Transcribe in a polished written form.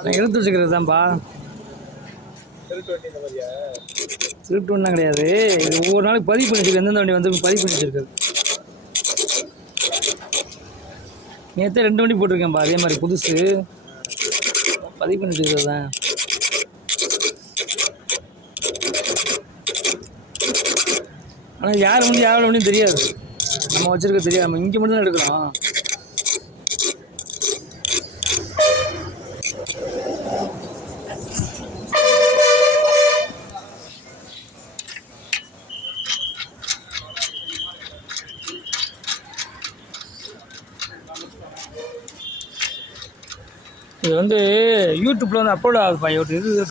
நான் எடுத்து வச்சுக்கிறது தான்ப்பா. திருட்டு ஒன்றும் கிடையாது. இது ஒவ்வொரு நாளைக்கு பதிவு பண்ணி வச்சுருக்கு. எந்தெந்த வண்டி வந்து பதிவு பண்ணி வச்சுருக்காது. நேற்றே 2 வண்டி போட்டிருக்கேன்ப்பா, அதே மாதிரி புதுசு பதிவு பண்ணி வச்சுக்கிறது தான். ஆனால் யார் வண்டி யாரோட வண்டியும் தெரியாது, நம்ம வச்சுருக்க தெரியாது. நம்ம இங்கே மட்டும் தான் எடுக்கிறோம். இது வந்து யூடியூப்பில் வந்து அப்லோட் ஆகுதுப்பா. இது